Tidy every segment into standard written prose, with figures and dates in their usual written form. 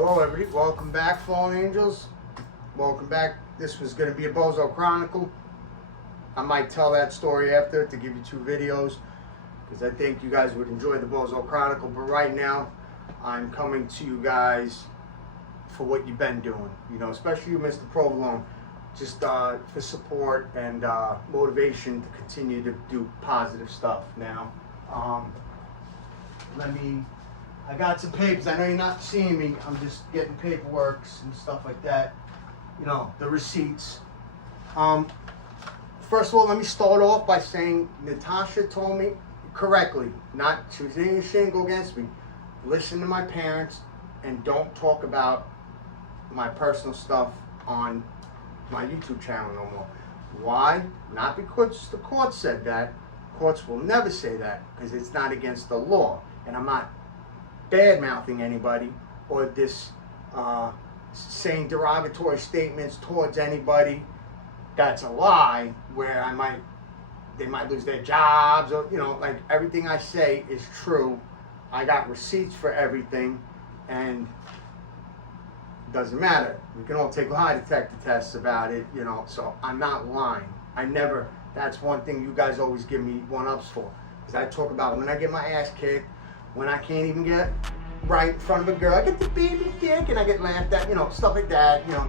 Hello everybody, welcome back Fallen Angels. Welcome back. This was going to be a Bozo Chronicle. I might tell that story after to give you two videos because I think you guys would enjoy the Bozo Chronicle, but right now I'm coming to you guys for what you've been doing, you know, especially you Mr. Provolone, just for support and motivation to continue to do positive stuff. Now I got some papers. I know you're not seeing me. I'm just getting paperwork and stuff like that. You know, the receipts. First of all, let me start off by saying Natasha told me correctly. She was saying she didn't go against me. Listen to my parents and don't talk about my personal stuff on my YouTube channel no more. Why? Not because the court said that. Courts will never say that because it's not against the law. And I'm not bad-mouthing anybody or saying derogatory statements towards anybody. That's a lie where they might lose their jobs, or, you know, like everything I say is true. I got receipts for everything, and it doesn't matter. We can all take lie detector tests about it, you know, so I'm not lying. That's one thing you guys always give me one-ups for, because I talk about when I get my ass kicked, when I can't even get right in front of a girl, I get the baby dick and I get laughed at, you know, stuff like that, you know.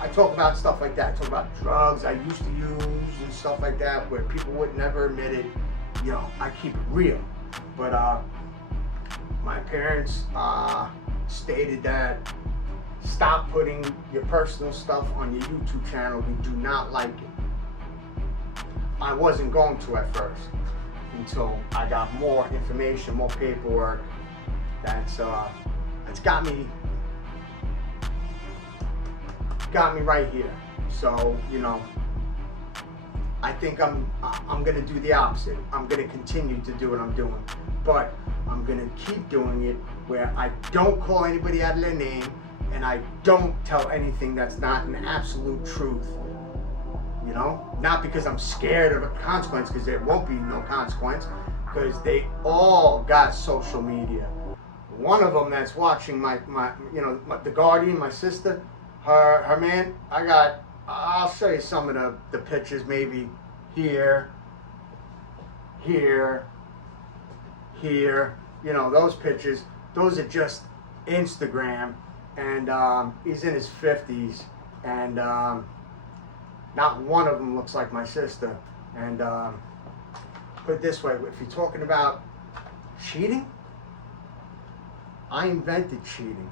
I talk about stuff like that. I talk about drugs I used to use and stuff like that where people would never admit it. You know, I keep it real. But my parents stated that stop putting your personal stuff on your YouTube channel. We do not like it. I wasn't going to at first until I got more information, more paperwork. That's got me right here. So, you know, I think I'm gonna do the opposite. I'm gonna continue to do what I'm doing, but I'm gonna keep doing it where I don't call anybody out of their name and I don't tell anything that's not an absolute truth. You know, not because I'm scared of a consequence, because there won't be no consequence, because they all got social media. One of them that's watching the Guardian, my sister, her man, I'll show you some of the pictures, maybe here, you know, those pictures, those are just Instagram, and he's in his 50s, and not one of them looks like my sister. And put it this way, if you're talking about cheating, I invented cheating.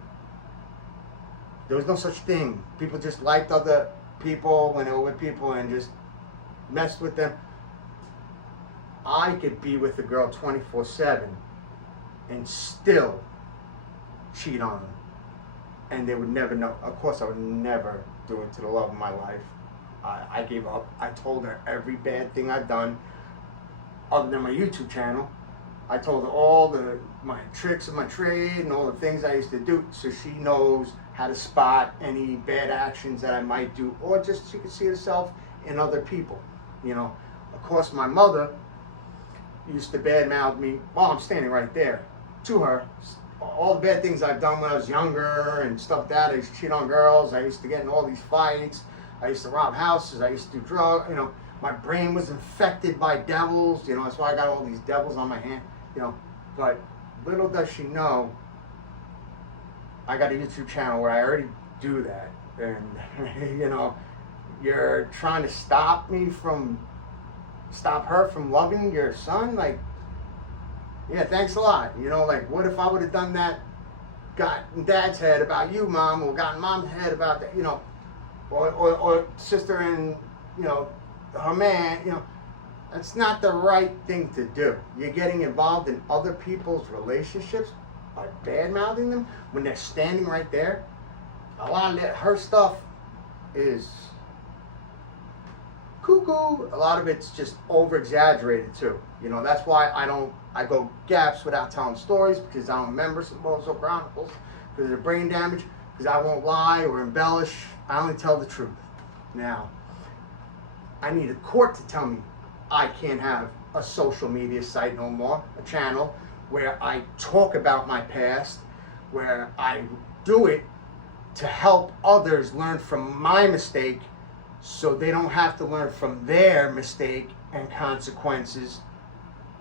There was no such thing. People just liked other people when they were with people and just messed with them. I could be with a girl 24/7 and still cheat on them. And they would never know. Of course, I would never do it to the love of my life. I gave up. I told her every bad thing I've done other than my YouTube channel. I told her all my tricks of my trade and all the things I used to do, so she knows how to spot any bad actions that I might do, or just she can see herself in other people, you know. Of course, my mother used to badmouth me while I'm standing right there to her. All the bad things I've done when I was younger and stuff like that. I used to cheat on girls. I used to get in all these fights. I used to rob houses. I used to do drugs. You know, my brain was infected by devils. You know, that's why I got all these devils on my hand. You know, but little does she know, I got a YouTube channel where I already do that. And, you know, you're trying to stop her from loving your son? Like, yeah, thanks a lot. You know, like, what if I would have done that, gotten dad's head about you, mom, or gotten mom's head about that, you know, or sister and, you know, her man, you know. That's not the right thing to do. You're getting involved in other people's relationships by bad-mouthing them when they're standing right there. A lot of her stuff is cuckoo. A lot of it's just over-exaggerated too. You know, that's why I go gaps without telling stories, because I don't remember some Bozo Chronicles, because of brain damage, because I won't lie or embellish. I only tell the truth. Now, I need a court to tell me I can't have a social media site no more, a channel where I talk about my past, where I do it to help others learn from my mistake so they don't have to learn from their mistake and consequences.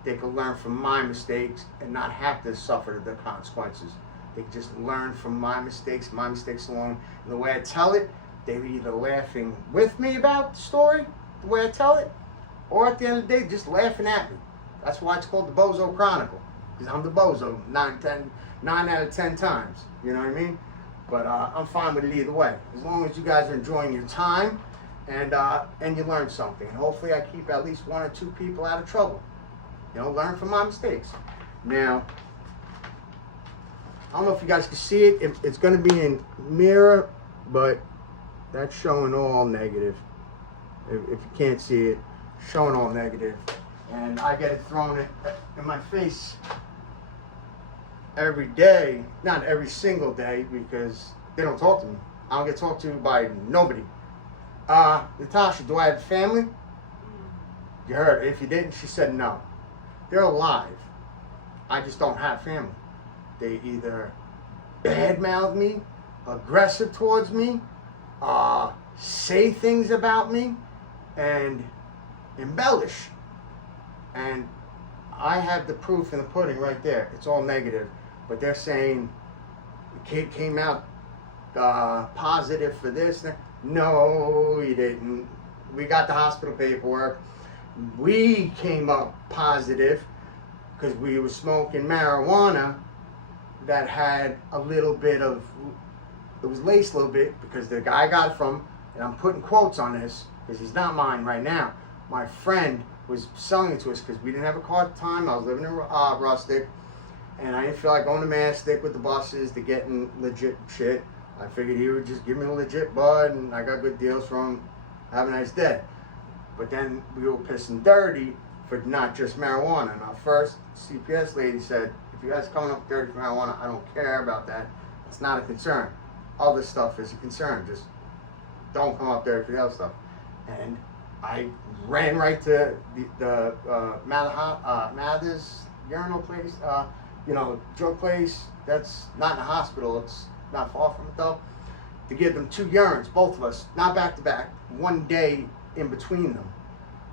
They can learn from my mistakes and not have to suffer the consequences. They can just learn from my mistakes alone. And the way I tell it, they're either laughing with me about the story, the way I tell it, or at the end of the day, just laughing at me. That's why it's called the Bozo Chronicle, because I'm the Bozo 9 out of 10 times. You know what I mean? But I'm fine with it either way, as long as you guys are enjoying your time and you learn something. And hopefully I keep at least 1 or 2 people out of trouble. You know, learn from my mistakes. Now, I don't know if you guys can see it. It's going to be in mirror, but that's showing all negative. If you can't see it, showing all negative. And I get it thrown in my face every day, not every single day, because they don't talk to me. I don't get talked to by nobody. Natasha, do I have a family? You heard her. If you didn't, she said no. They're alive. I just don't have family. They either badmouth me, aggressive towards me, say things about me, and embellish. And I have the proof in the pudding right there. It's all negative. But they're saying the kid came out positive for this. No, he didn't. We got the hospital paperwork. We came up positive because we were smoking marijuana that had a little bit of, it was laced a little bit because the guy I got it from, and I'm putting quotes on this because he's not mine right now. My friend was selling it to us because we didn't have a car at the time. I was living in Rustic, and I didn't feel like going to Mastic with the buses to getting legit shit. I figured he would just give me a legit bud, and I got good deals from him. Have a nice day. But then we were pissing dirty for not just marijuana. And our first CPS lady said, if you guys coming up dirty for marijuana, I don't care about that. It's not a concern. Other stuff is a concern. Just don't come up dirty for the other stuff. And I ran right to the Mathers urinal place, drug place. That's not in the hospital. It's not far from it though. To give them 2 urines, both of us, not back to back, 1 day in between them.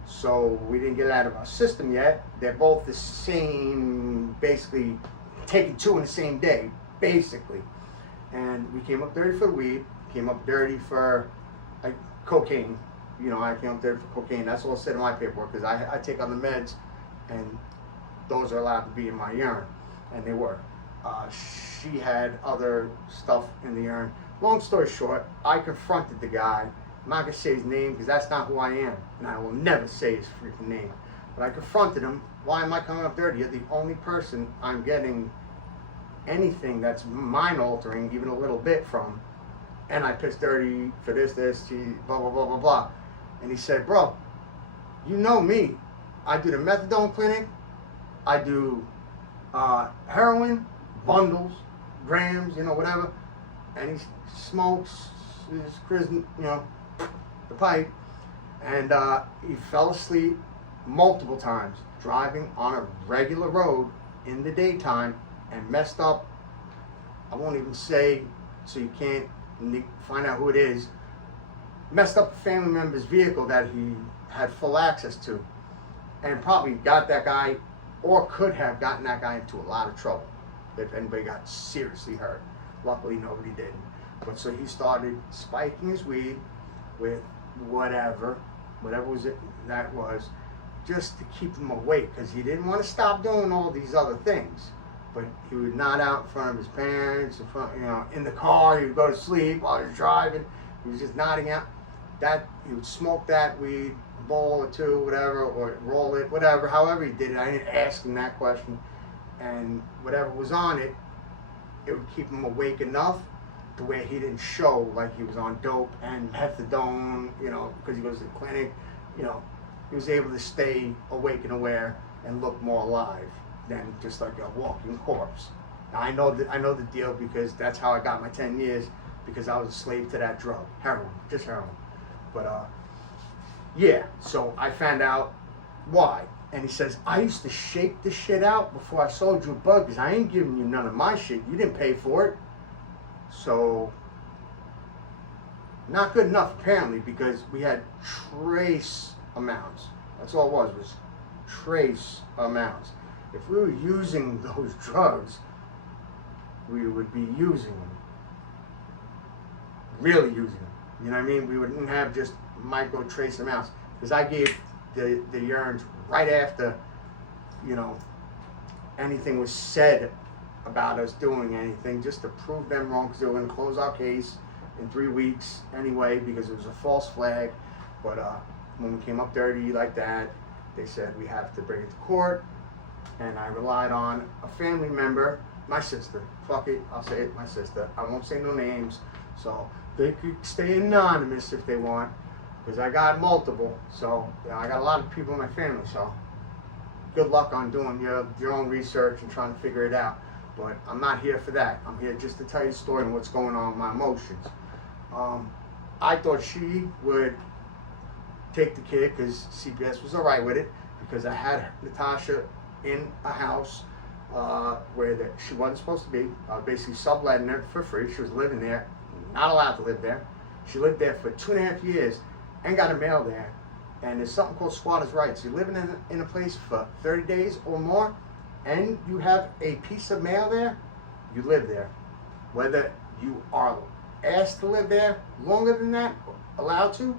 So we didn't get it out of our system yet. They're both the same, basically taking 2 in the same day, basically. And we came up dirty for weed, came up dirty for cocaine. I came up dirty for cocaine. That's all said in my paperwork because I take other meds, and those are allowed to be in my urine, and they were. She had other stuff in the urine. Long story short, I confronted the guy. I'm not going to say his name because that's not who I am, and I will never say his freaking name. But I confronted him. Why am I coming up dirty? You're the only person I'm getting anything that's mind-altering, even a little bit from. And I pissed dirty for this, blah, blah, blah, blah, blah. And he said, bro, you know me. I do the methadone clinic. I do heroin, bundles, grams, whatever. And he smokes his, the pipe. And he fell asleep multiple times driving on a regular road in the daytime and messed up. I won't even say so you can't find out who it is. Messed up a family member's vehicle that he had full access to, and probably got that guy, or could have gotten that guy into a lot of trouble if anybody got seriously hurt. Luckily nobody did. But so he started spiking his weed with whatever was it that was, just to keep him awake, because he didn't want to stop doing all these other things. But he would nod out in front of his parents, in the car. He would go to sleep while he was driving. He was just nodding out. That he would smoke that weed, a bowl or 2, whatever, or roll it, whatever. However he did it, I didn't ask him that question. And whatever was on it, it would keep him awake enough to where he didn't show like he was on dope and methadone, because he goes to the clinic. He was able to stay awake and aware and look more alive than just like a walking corpse. Now I know the deal because that's how I got my 10 years, because I was a slave to that drug, heroin, just heroin. But yeah, so I found out why. And he says, I used to shake the shit out before I sold you a bug because I ain't giving you none of my shit. You didn't pay for it. So, not good enough apparently, because we had trace amounts. That's all it was trace amounts. If we were using those drugs, we would be using them. Really using them. You know what I mean? We wouldn't have just micro trace amounts. Because I gave the urines right after, you know, anything was said about us doing anything, just to prove them wrong, because they were going to close our case in 3 weeks anyway, because it was a false flag. But when we came up dirty like that, they said we have to bring it to court, and I relied on a family member, my sister. Fuck it, I'll say it, my sister. I won't say no names, so they could stay anonymous if they want, because I got multiple. So you know, I got a lot of people in my family, so good luck on doing your own research and trying to figure it out. But I'm not here for that. I'm here just to tell you the story and what's going on with my emotions. I thought she would take the kid because CPS was all right with it, because I had Natasha in a house where she wasn't supposed to be. Basically subletting her for free. She was living there, not allowed to live there. She lived there for 2.5 years and got a mail there. And there's something called squatters' rights. You're living in a place for 30 days or more, and you have a piece of mail there, you live there. Whether you are asked to live there longer than that, allowed to,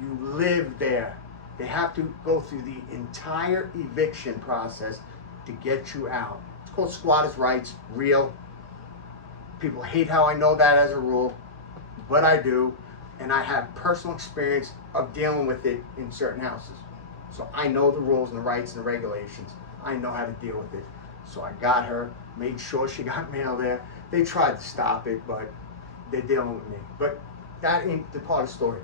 you live there. They have to go through the entire eviction process to get you out. It's called squatters' rights, real. People hate how I know that as a rule, but I do, and I have personal experience of dealing with it in certain houses. So I know the rules and the rights and the regulations. I know how to deal with it. So I got her, made sure she got mail there. They tried to stop it, but they're dealing with me. But that ain't the part of the story.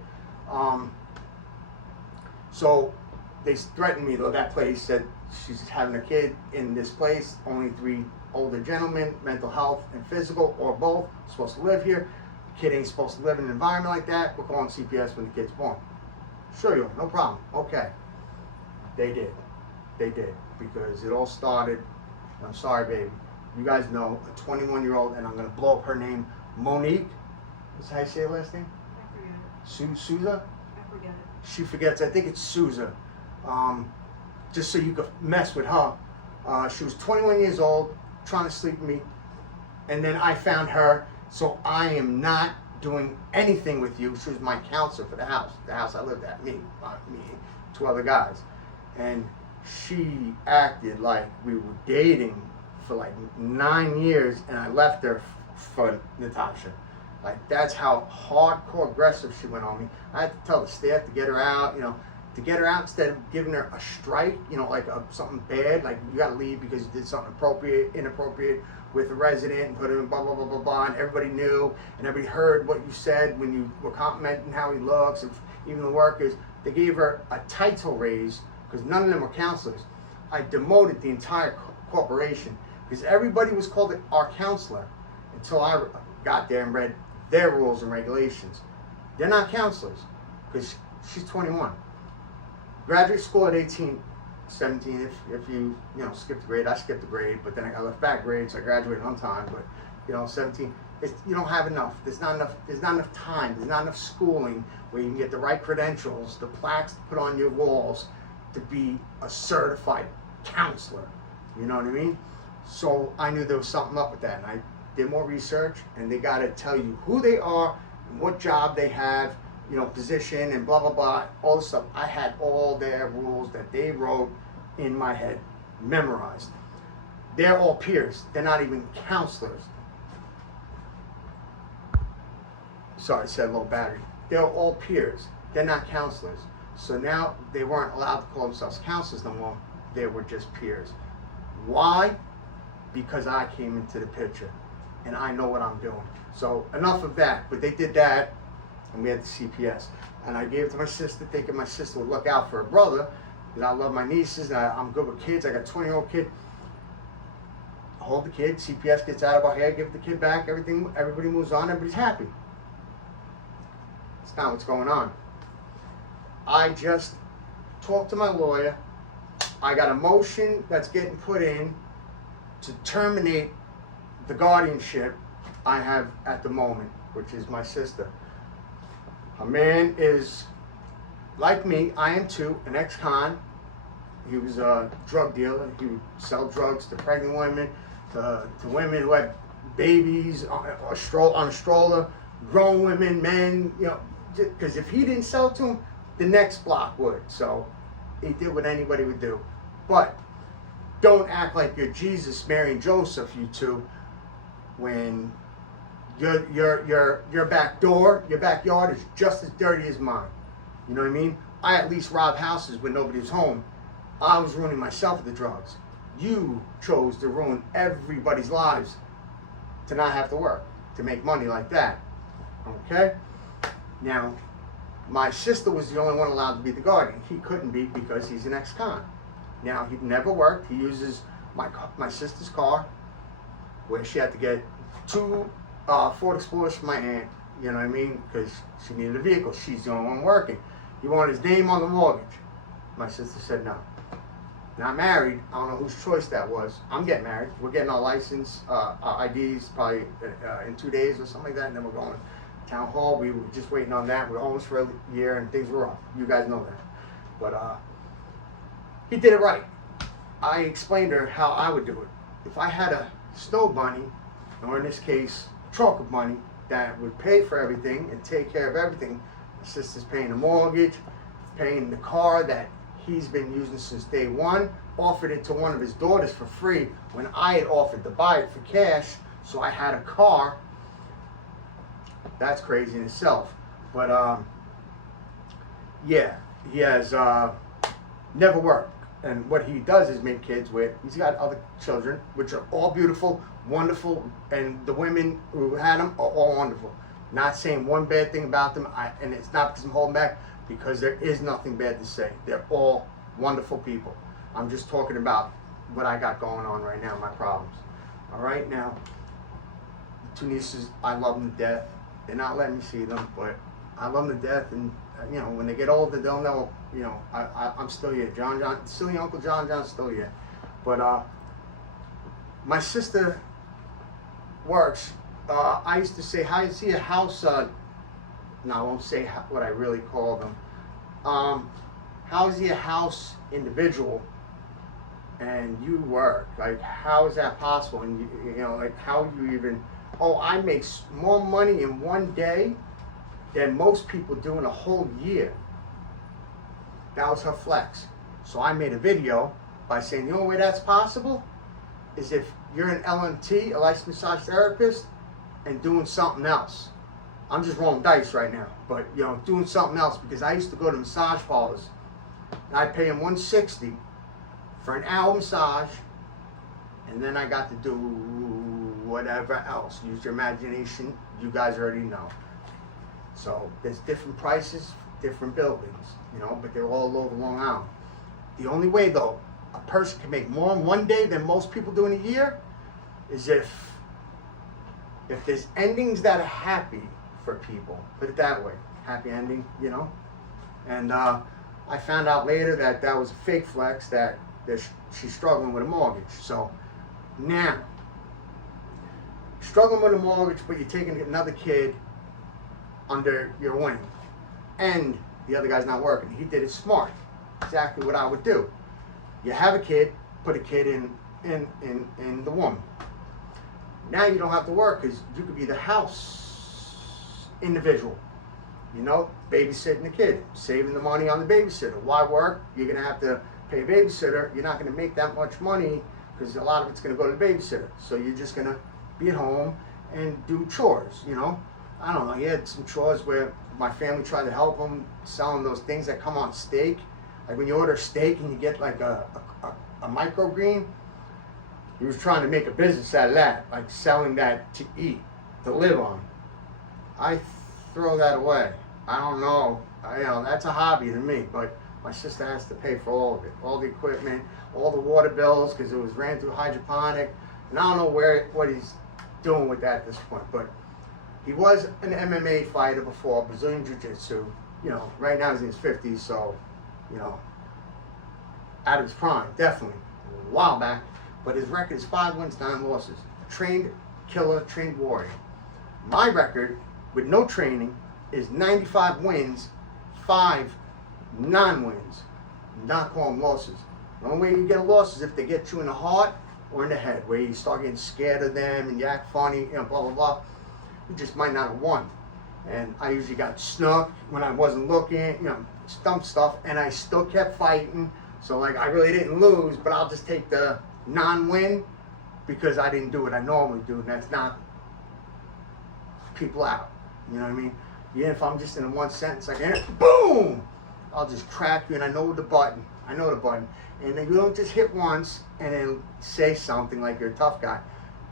So they threatened me, though. That place said she's having a kid in this place, only 3 older gentlemen, mental health and physical, or both, supposed to live here. The kid ain't supposed to live in an environment like that. We're calling CPS when the kid's born. Sure you are, no problem. Okay. They did. They did. Because it all started, I'm sorry, baby. You guys know, a 21-year-old, and I'm going to blow up her name, Monique. Is that how you say her last name? I forget it. Souza? I forget it. She forgets. I think it's Souza. Just so you could mess with her. She was 21 years old, trying to sleep with me. And then I found her, so I am not doing anything with you. She was my counselor for the house I lived at, me, 2 other guys. And she acted like we were dating for like 9 years, and I left her for Natasha. Like, that's how hardcore aggressive she went on me. I had to tell the staff to get her out, to get her out instead of giving her a strike, like something bad, like you gotta leave because you did something inappropriate with a resident and put him in blah, blah, blah, blah, blah, and everybody knew and everybody heard what you said when you were complimenting how he looks, and even the workers. They gave her a title raise because none of them were counselors. I demoted the entire corporation because everybody was called our counselor until I got there and read their rules and regulations. They're not counselors because she's 21. Graduate school at 18, 17, if you skip the grade. I skipped the grade, but then I got left back grade, so I graduated on time. But 17, you don't have enough. There's not enough time. There's not enough schooling where you can get the right credentials, the plaques to put on your walls to be a certified counselor. You know what I mean? So I knew there was something up with that, and I did more research, and they got to tell you who they are and what job they have, position and blah, blah, blah, all this stuff. I had all their rules that they wrote in my head, memorized. They're all peers. They're not even counselors. Sorry, I said low battery. They're all peers. They're not counselors. So now they weren't allowed to call themselves counselors no more. They were just peers. Why? Because I came into the picture and I know what I'm doing. So enough of that. But they did that, and we had the CPS. And I gave it to my sister, thinking my sister would look out for her brother, because I love my nieces, and I'm good with kids. I got a 20-year-old kid. I hold the kid, CPS gets out of our hair, give the kid back, everybody moves on, everybody's happy. It's not what's going on. I just talked to my lawyer. I got a motion that's getting put in to terminate the guardianship I have at the moment, which is my sister. A man is like me. I am too, an ex-con. He was a drug dealer. He would sell drugs to pregnant women, to women who had babies on a stroller, grown women, men, you know, because if he didn't sell to them, the next block would. So he did what anybody would do. But don't act like you're Jesus, Mary, and Joseph, you two, when your back door, your backyard is just as dirty as mine. You know what I mean? I at least robbed houses when nobody was home. I was ruining myself with the drugs. You chose to ruin everybody's lives to not have to work, to make money like that. Okay? Now, my sister was the only one allowed to be the guardian. He couldn't be because he's an ex-con. Now, he never worked. He uses my sister's car, where she had to get 2 Ford Explorers from my aunt, you know what I mean? Because she needed a vehicle. She's the only one working. He wanted his name on the mortgage. My sister said no. Not married. I don't know whose choice that was. I'm getting married. We're getting our license, our IDs probably in 2 days or something like that, and then we're going to town hall. We were just waiting on that. We're almost for a year, and things were rough. You guys know that. But he did it right. I explained to her how I would do it. If I had a snow bunny, or in this case, truck bunny, that would pay for everything and take care of everything. My sister's paying the mortgage, paying the car that he's been using since day one, offered it to one of his daughters for free when I had offered to buy it for cash, so I had a car. That's crazy in itself. But yeah, he has never worked. And what he does is make kids with, he's got other children, which are all beautiful, wonderful, and the women who had them are all wonderful. Not saying one bad thing about them, and it's not because I'm holding back, because there is nothing bad to say. They're all wonderful people. I'm just talking about what I got going on right now, my problems. All right, now, the 2 nieces, I love them to death. They're not letting me see them, but I love them to death, and you know, when they get older, they'll know, you know, I'm still here. John, silly Uncle John's still here. But my sister works. I used to say, how you see a house, no, I won't say what I really call them. How is he a house individual and you work? Like, how is that possible? And you know, like, how you even, oh, I make more money in one day than most people do in a whole year. That was her flex. So I made a video by saying the only way that's possible is if you're an LMT, a licensed massage therapist, and doing something else. I'm just rolling dice right now, but you know, doing something else, because I used to go to massage parlors and I'd pay them $160 for an hour massage, and then I got to do whatever else. Use your imagination. You guys already know. So there's different prices, different buildings, you know, but they're all over Long Island. The only way, though, a person can make more in one day than most people do in a year is if there's endings that are happy for people. Put it that way. Happy ending, you know. And I found out later that that was a fake flex, that she's struggling with a mortgage. So now, struggling with a mortgage, but you're taking another kid under your wing, and the other guy's not working. He did it smart. Exactly what I would do. You have a kid, put a kid in the woman. Now you don't have to work, because you could be the house individual. You know, babysitting the kid, saving the money on the babysitter. Why work? You're gonna have to pay a babysitter. You're not gonna make that much money because a lot of it's gonna go to the babysitter. So you're just gonna be at home and do chores, you know. I don't know, he had some chores where my family tried to help him selling those things that come on steak. Like when you order steak and you get like a microgreen, he was trying to make a business out of that, like selling that to eat, to live on. I throw that away. I don't know, you know, that's a hobby to me, but my sister has to pay for all of it, all the equipment, all the water bills, because it was ran through hydroponic, and I don't know what he's doing with that at this point, but he was an MMA fighter before, Brazilian Jiu-Jitsu. You know, right now he's in his 50s, so, you know, out of his prime, definitely, a while back. But his record is 5 wins, 9 losses. Trained killer, trained warrior. My record with no training is 95 wins, 5 non-wins. Not calling losses. The only way you get a loss is if they get you in the heart or in the head, where you start getting scared of them and you act funny, blah, blah, blah. You just might not have won. And I usually got snuck when I wasn't looking, stump stuff, and I still kept fighting. So, like, I really didn't lose, but I'll just take the non-win because I didn't do what I normally do, and that's not people out. You know what I mean? Yeah, if I'm just in one sentence, like, boom! I'll just crack you, and I know the button. I know the button. And then you don't just hit once and then say something like you're a tough guy.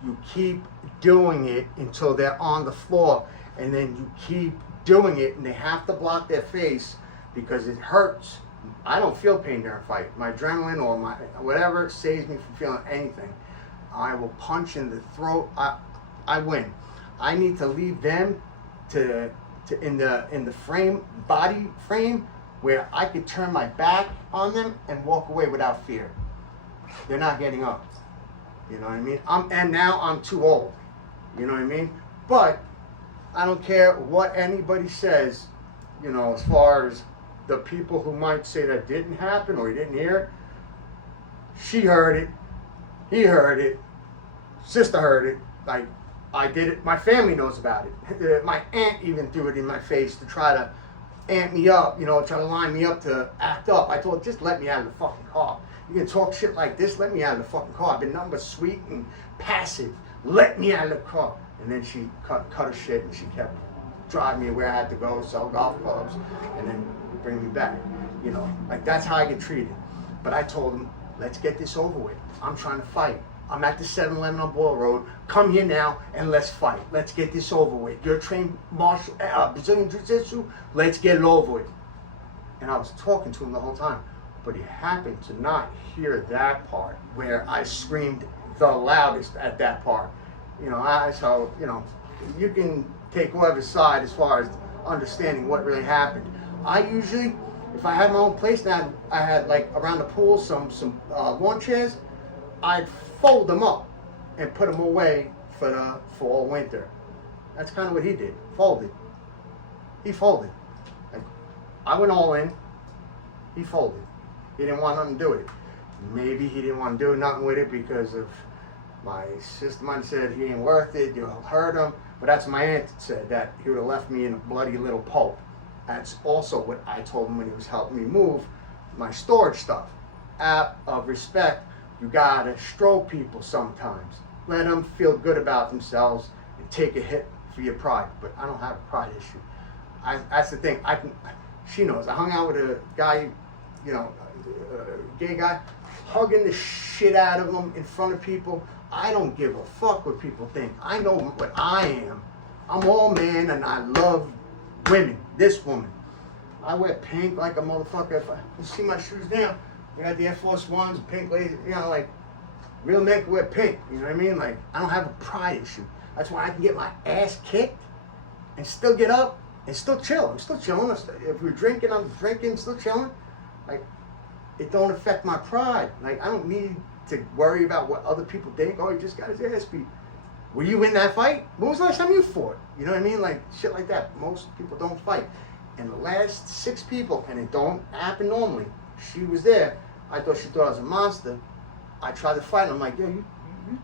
You keep doing it until they're on the floor, and then you keep doing it, and they have to block their face because it hurts. I don't feel pain during a fight. My adrenaline or my whatever saves me from feeling anything. I will punch in the throat. I win. I need to leave them to in the frame, body frame, where I could turn my back on them and walk away without fear. They're not getting up. You know what I mean? And now I'm too old. You know what I mean? But I don't care what anybody says, as far as the people who might say that didn't happen or you didn't hear it. She heard it. He heard it. Sister heard it. Like, I did it. My family knows about it. My aunt even threw it in my face to try to amp me up, try to line me up to act up. I told her, just let me out of the fucking car. You can talk shit like this, let me out of the fucking car. I've been nothing but sweet and passive. Let me out of the car. And then she cut her shit, and she kept driving me where I had to go, sell golf clubs, and then bring me back. Like, that's how I get treated. But I told him, let's get this over with. I'm trying to fight. I'm at the 7-Eleven on Boyle Road. Come here now and let's fight. Let's get this over with. You're a trained martial, Brazilian Jiu-Jitsu. Let's get it over with. And I was talking to him the whole time. But he happened to not hear that part where I screamed the loudest at that part. So you can take whoever's side as far as understanding what really happened. I usually, if I had my own place now, I had like around the pool some lawn chairs, I'd fold them up and put them away for the fall, winter. That's kind of what he did. Folded. He folded. Like, I went all in. He folded. He didn't want nothing to do with it. Maybe he didn't want to do nothing with it because of my sister might have said he ain't worth it, you'll hurt him. But that's my aunt said, that he would have left me in a bloody little pulp. That's also what I told him when he was helping me move my storage stuff. Out of respect, you gotta stroke people sometimes. Let them feel good about themselves and take a hit for your pride. But I don't have a pride issue. That's the thing. She knows. I hung out with a guy, a gay guy, hugging the shit out of him in front of people. I don't give a fuck what people think. I know what I am. I'm all man and I love women. This woman. I wear pink like a motherfucker. If you see my shoes now, I got the Air Force Ones, pink lace, like real men can wear pink. You know what I mean? Like, I don't have a pride issue. That's why I can get my ass kicked and still get up and still chill. I'm still chilling. If we're drinking, I'm drinking, still chilling. Like, it don't affect my pride. Like, I don't need to worry about what other people think. Oh, he just got his ass beat. Were you in that fight? When was the last time you fought? You know what I mean? Like, shit like that. Most people don't fight. And the last 6 people, and it don't happen normally, she was there. I thought she thought I was a monster. I tried to fight. I'm like, yo, you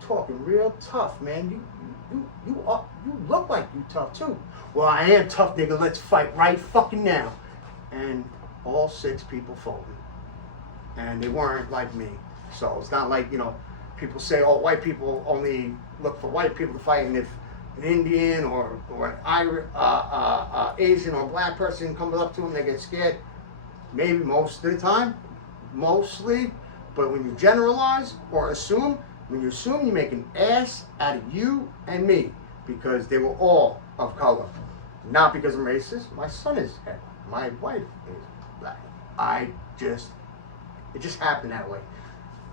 talking real tough, man. You look like you tough too. Well, I am tough, nigga. Let's fight right fucking now. And all 6 people folded, and they weren't like me. So it's not like people say, oh, white people only look for white people to fight, and if an Indian or an Irish, Asian or black person comes up to them, they get scared. Maybe most of the time, mostly, but when you generalize or assume, you make an ass out of you and me, because they were all of color. Not because I'm racist. My son is, my wife is black. It just happened that way.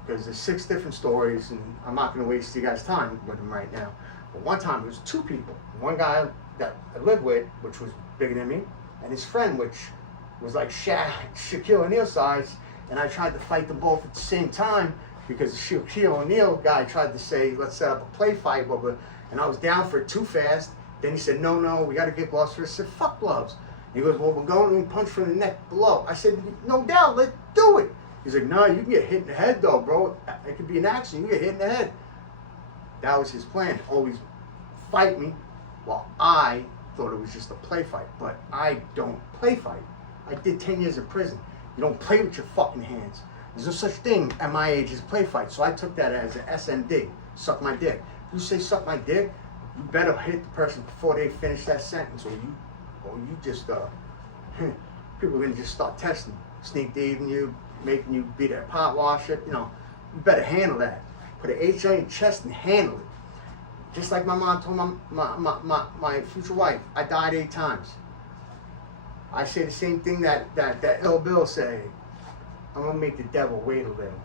Because there's 6 different stories, and I'm not going to waste you guys' time with them right now. But one time, it was 2 people. One guy that I lived with, which was bigger than me, and his friend, which was like Shaquille O'Neal size, and I tried to fight them both at the same time, because the Shaquille O'Neal guy tried to say, let's set up a play fight, and I was down for it too fast, Then he said, no, we got to get gloves first. I said, fuck gloves. He goes, well, we're going to punch from the neck below. I said, no doubt, let's do it. He's like, no, you can get hit in the head though, bro. It could be an accident. You get hit in the head. That was his plan. Always fight me. Well, I thought it was just a play fight, but I don't play fight. I did 10 years in prison. You don't play with your fucking hands. There's no such thing at my age as play fight. So I took that as an SMD, suck my dick. If you say suck my dick, you better hit the person before they finish that sentence, or you just people are gonna just start testing, sneak thieving you, making you be that pot washer. You know, you better handle that. Put an H on your chest and handle it. Just like my mom told my future wife, I died 8 times. I say the same thing that Ill Bill said. I'm gonna make the devil wait a little.